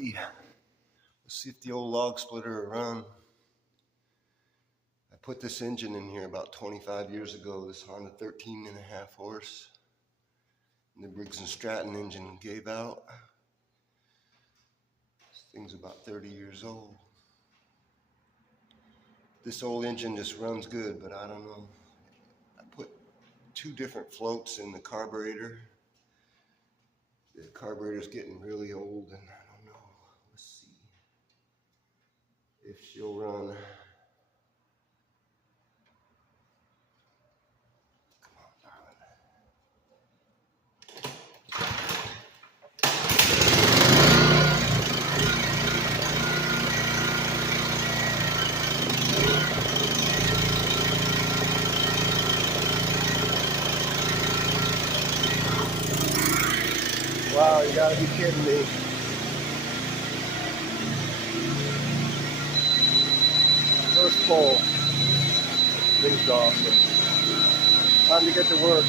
Let's see if the old log splitter will run. I put this engine in here about 25 years ago, this Honda 13.5 horse. And the Briggs & Stratton engine gave out. This thing's about 30 years old. This old engine just runs good, but I don't know. I put 2 different floats in the carburetor. The carburetor's getting really old, and I don't know. Let's see if she'll run. Come on, darling. Wow, you gotta be kidding me. First pull. Thing's awesome. Time to get to work.